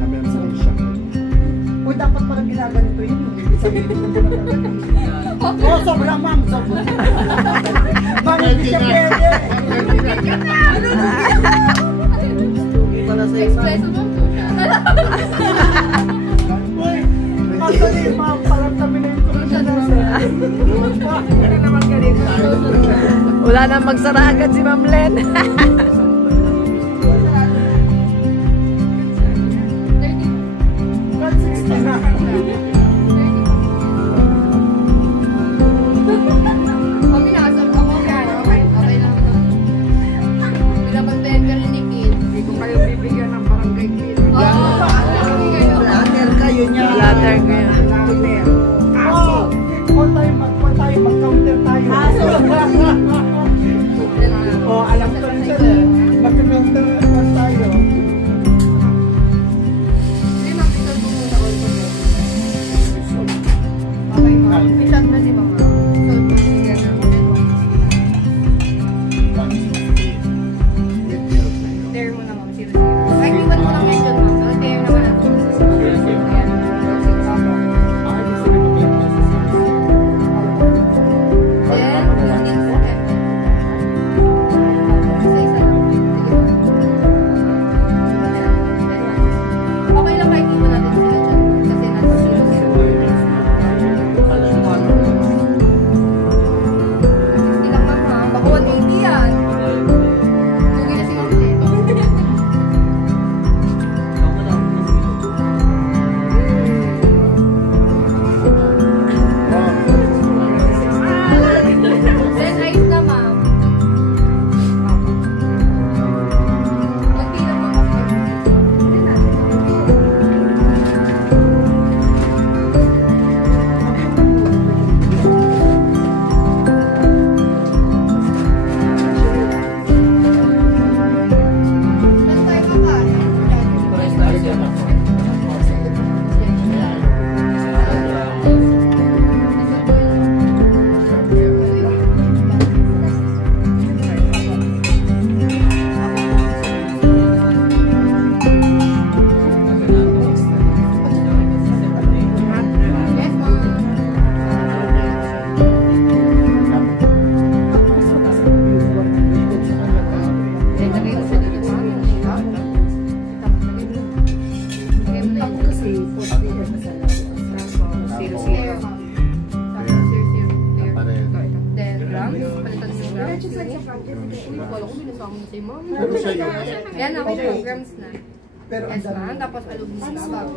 Kami ang sarili siya. O, dapat parang ginaganito yun. Oh, sobra ma'am. Sobra. Ma'am, hindi siya pwede. Expresso mo po siya. Uy, actually, ma'am, parang kami na yung kurasya na sa... Wala naman ganito. Wala na magsara agad si Ma'am Len. Mag-counter tayo. Oh, alam ko rin siya na. Mag-counter tayo. Hindi, makita po muna ako ito. Okay, ma'am. Pisan na si mama. So, magbigyan na mo. Dare mo na, ma'am. Ay, iwan mo lang medyo, ma'am. Okay, naman ako. Yan ako programs na. Pero yes, ma'am. Tapos alumni sa bago.